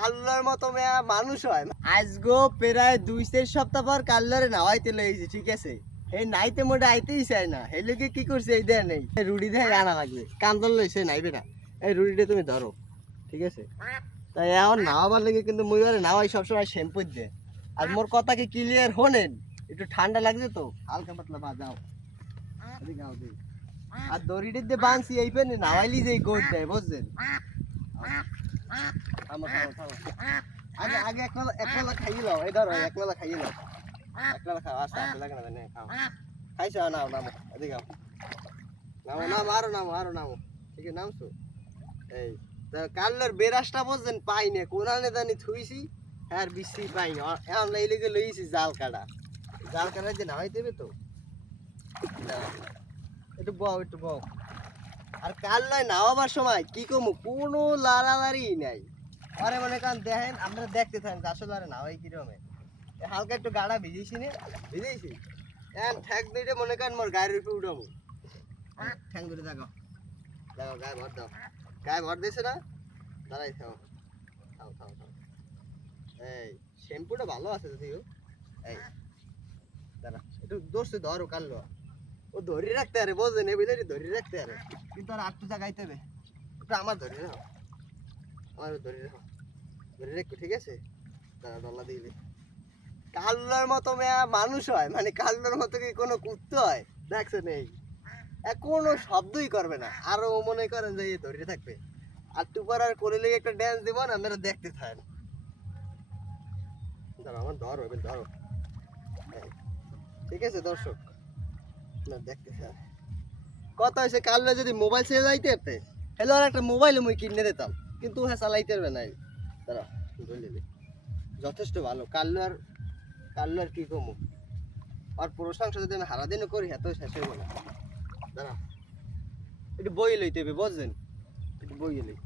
কাল্লার মতো মেয়া মানুষ হয় আজগো প্রায় 2-3 সপ্তাহ পর কাল্লারে নাওয়াইতে লইছি ঠিক আছে এই নাইতে মোটা আইতেই চাই না এই লোকে কি করছে এই দেয় নেই রুড়ি দিয়ে আনা লাগবে কান্দল লইছে নাইবে না এই রুড়িটা তুমি ধরো ঠিক আছে তাই এখন নাওয়াবার লেগে কিন্তু মুই আরে নাওয়াই সবসময় শ্যাম্পু দে আর মোর কথা কি ক্লিয়ার হনেন একটু ঠান্ডা লাগছে তো হালকা পাতলা বাজাও গাও দিই আর দড়িটির দিয়ে বাঁধছি এই পেনে নাওয়াইলি যে গোদ দেয় বুঝছেন আগে আগে একলা খাইয়ে নাও এই ধরো একলা খাইয়ে নাও একলা খাও আস্তে আস্তে লাগে না খাও খাইছো নাও নামো এদিকে নামো নামো আরো নামো ঠিক আছে নামছো এই কাল্লার বেরাসটা বুঝছেন পাই না কোনানে জানি থুইছি আর বিসি পাই না এখন এই লেগে লইছি জাল কাটা যে নামাই দেবে তো একটু বউ আর কাল্লায় নামাবার সময় কি কমু কোনো লাড়ালাড়ি নাই আরে মনে করেন দেখেন আপনারা দেখতে থাকেন আসলে আরে নাওয়াই কিরমে হালকা একটু গাড়া ভিজেছি নে ভিজেছি এখন ঠ্যাং দিতে মনে করেন মোর গায়ের উপরে উঠাবো ঠ্যাং ধরে দেখো গায়ে ভর দাও গায়ে ভর দিয়েছে না দাঁড়াই থাও এই শ্যাম্পুটা ভালো আছে যদিও এই দাঁড়া একটু দোষে ধরো কাল্লো ও ধরে রাখতে আরে বোঝেন এ বিদারি ধরে রাখতে আরে কিন্তু আর আটটু জায়গাইতে হবে ওটা আমার ধরে রাখো আমার ধরে রাখো ঠিক আছে দাঁড়া দল্লা দিলে কাল্লোর মতো মেয়া মানুষ হয় মানে কাল্লোর মতো কি কোনো কুত্তে হয় দেখছেন এই কোনো শব্দই করবে না আরো মনে করেন যে ধরে থাকবে আর টুপার আর করে লেগে একটা ড্যান্স দিব না আপনারা দেখতে থাকেন দাঁড়া আমার ধরো ঠিক আছে দর্শক না দেখতে স্যার কথা হয়েছে কালরে যদি মোবাইল ছেড়ে যাইতে পারতে হ্যালো আর একটা মোবাইল মুই কিনে দিতাম কিন্তু হ্যাঁ চালাইতে পারবে না তারা ধরলে যথেষ্ট ভালো কাল্লো আর কি কমু আর প্রশংসা যদি আমি হারাদিনও করি এত শেষ হইব না দাঁড়া একটু বই লইতে হবে বুঝছেন একটু বই লই